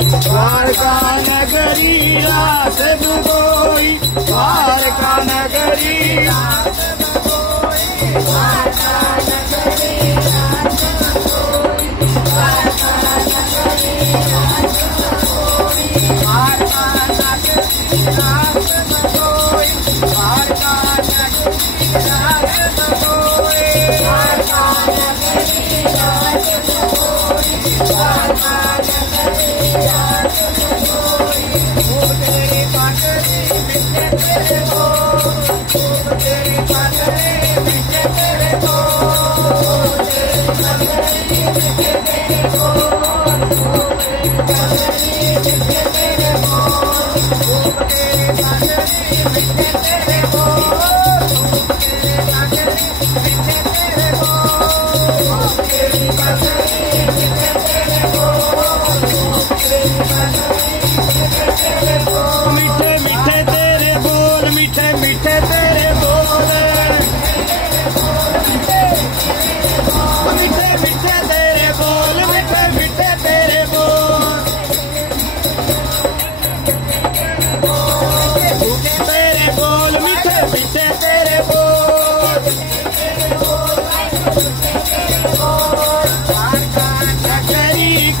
द्वारका नगरी रास गोई, द्वारका नगरी रास गोई, द्वारका नगरी रास गोई, द्वारका नगरी रास गोई, द्वारका नगरी रास गोई, द्वारका नगरी रास गोई, द्वारका नगरी रास गोई, द्वारका नगरी रास गोई। तेरे पागले मिटे तेरे को, तेरे पागले मिटे तेरे को, तेरे पागले मिटे तेरे को, तेरे पागले मिटे तेरे को, तेरे पागले मिटे तेरे को, तेरे पागले मिटे तेरे को, तेरे पागले मिटे तेरे को, तेरे पागले मीठे मीठे तेरे बोल, मीठे मीठे तेरे बोल, मीठे मीठे तेरे बोल, मीठे मीठे तेरे बोल, तेरे बोल मीठे मीठे तेरे बोल,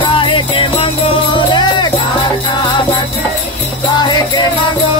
काहे के मंगोरे, काहे के मंगो